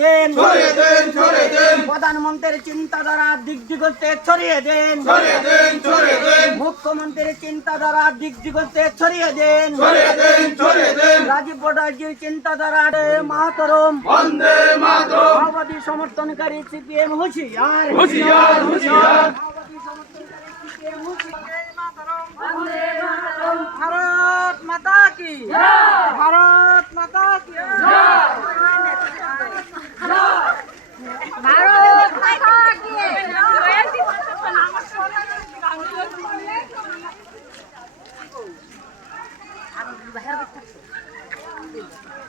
দেন ছড়িয়ে দেন ছড়িয়ে দেন। প্রধানমন্ত্রীর চিন্তাধারা দিক দিগন্তে ছড়িয়ে দেন। ছড়িয়ে দেন ছড়িয়ে দেন। মুখ্যমন্ত্রীর চিন্তাধারা দিক দিগন্তে ছড়িয়ে দেন। ছড়িয়ে দেন ছড়িয়ে দেন। রাজীব ভট্টাচার্যের চিন্তাধারা রে মাতরম বন্দে মাতরম। মাওবাদী সমর্থনকারী সিপিএম হুঁশিয়ার। হুঁশিয়ার হুঁশিয়ার। মাওবাদী সমর্থনকারী CPM হুঁশিয়ার। ভারত মাতা কি? ভারত মাতা কি?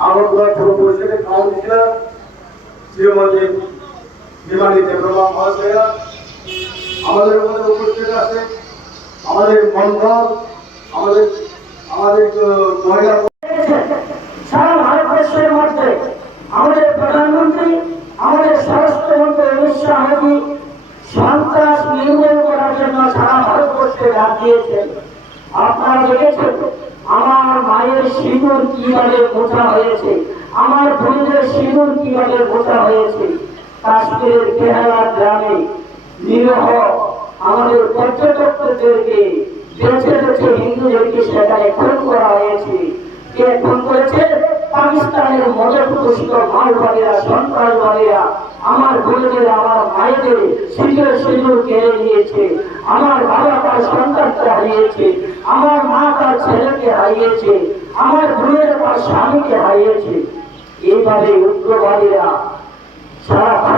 আগরতলা পৌর পরিষদের কাউন্সিলর শ্রীমতী বিমানী দেবরমা মহাশয়া আমাদের মধ্যে উপস্থিত আছে আমাদের মন্ডল, আমাদের আমাদের মহিলা সারা ভারতবর্ষের মধ্যে আমাদের প্রধানমন্ত্রী আমাদের স্বরাষ্ট্রমন্ত্রী শাহজি সন্ত্রাস নির্মূল করার জন্য সারা ভারতবর্ষে ডাক দিয়েছেন। আপনারা দেখেছেন, আমার মায়ের সিঁদুর কীভাবে মোছা হয়েছে, আমার বোনদের সিঁদুর কীভাবে মোছা হয়েছে। কাশ্মীরের কেহালা গ্রামে নিরহ আমাদের পর্যটকদেরকে বেছে বেছে হিন্দুদেরকে সেখানে খুন করা হয়েছে। কে খুন করেছে মজা সন্ত্রাসবাদীরা আমার বোনদের আমার মায়েদের সিঁদুর সিঁদুর কেড়ে নিয়েছে। আমার বাবা তার সন্তানকে হারিয়েছে। আমার মা তার ছেলেকে হারিয়েছে। আমার বোনের তার স্বামীকে হারিয়েছে। এইভাবে উগ্রবাদীরা সারা